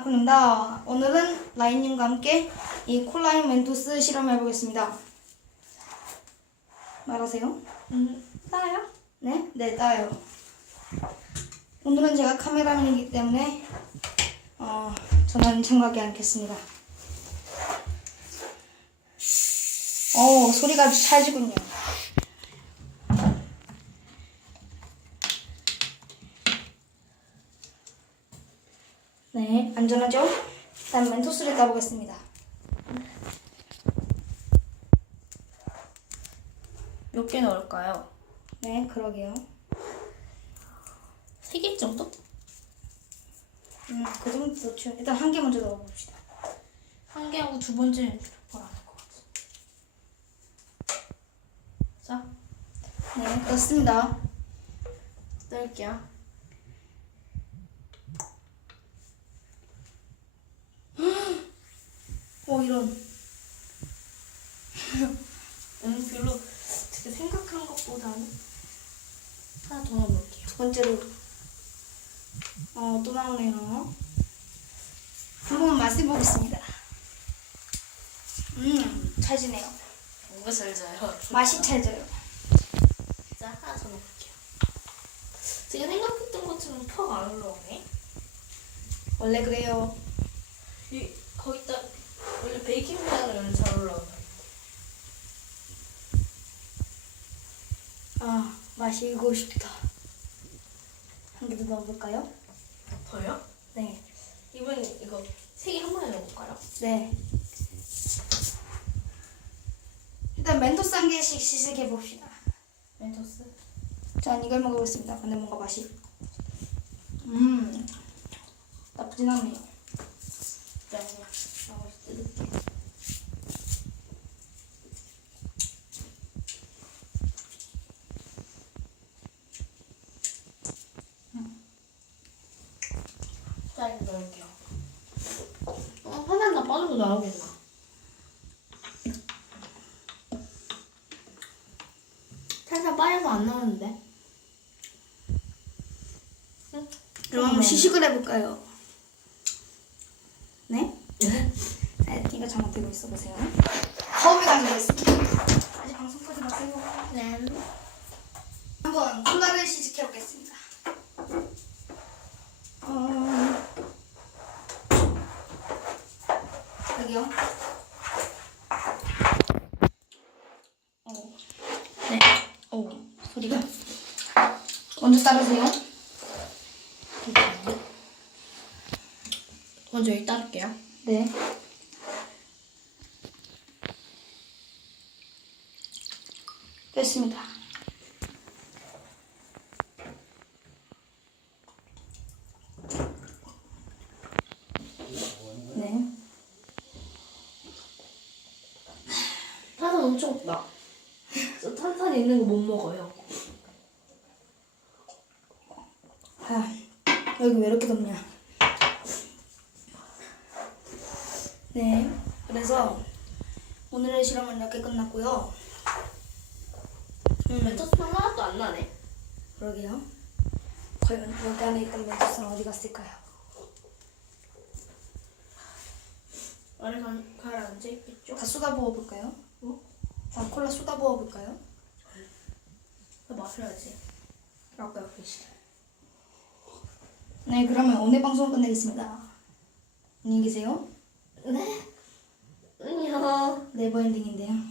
아군입니다. 오늘은 라인님과 함께 이 콜라인 멘토스 실험해 보겠습니다. 말하세요? 음, 따요? 네? 네, 따요. 오늘은 제가 카메라맨이기 때문에 어, 저는 참가하지 않겠습니다. 어, 소리가 아주 찰지군요. 네, 안전하죠? 일단 멘토스를 따보겠습니다. 몇 개 넣을까요? 네, 그러게요. 세 개 정도? 음, 그 정도 좋죠. 일단 한 개 먼저 넣어봅시다. 한 개하고 두 번째는 족발 안할 것 같아. 자, 네, 넣습니다. 넣을게요. 어, 이런. 음, 별로 제가 생각한 것보다는 하나 더 넣어볼게요. 두 번째로. 어, 또 나오네요. 한번 맛을 보겠습니다. 음, 찰지네요. 뭔가 잘 자요. 맛이 찰져요. 자, 하나 더 넣어볼게요. 제가 생각했던 것처럼 퍽 안 올라오네. 원래 그래요. 이, 거기다 베이킹 파우더는 잘 올라오네. 아, 마시고 싶다. 한 개 더 넣어볼까요? 더요? 네. 이번 이거 세 개 한 번에 넣어볼까요? 네. 일단 멘토스 한 개씩 시식해 봅시다. 멘토스. 전 이걸 먹어보겠습니다. 근데 뭔가 맛이 음 나쁘진 않네요. 네, 그냥 나머지 뜯을게. 자, 이거 넣을게요. 어, 하나 더 빠져도 나오겠나? 살살 빠져서 안 나오는데? 응? 그럼 시식을 해볼까요? 네? 네? 네, 이거 잘못되고 있어 보세요. 처음에 가지고 있습니다. 아직 방송 끄지 마세요. 네. 한번 콜라를 시식해 보겠습니다. 어... 여기요. 어, 네. 오, 소리가. 먼저 따르세요. 먼저 여기 따를게요. 네. 됐습니다. 네. 탄산 엄청 없다. 저 탄산 있는 거 못 먹어요. 아, 여기 왜 이렇게 덥냐. 네. 그래서 오늘의 실험은 이렇게 끝났고요. 음, 멘토스 향 하나도 안 나네. 그러게요. 과연 여기 안에 있던 멘토스는 어디 갔을까요? 안에 가, 가라앉아 있겠죠? 다 쏟아부어 볼까요? 어? 다 콜라 쏟아부어 볼까요? 나 마셔야지. 아까 있어. 네, 그러면 오늘 방송 끝내겠습니다. 안녕히 계세요. 네. 안녕. 네버엔딩인데요.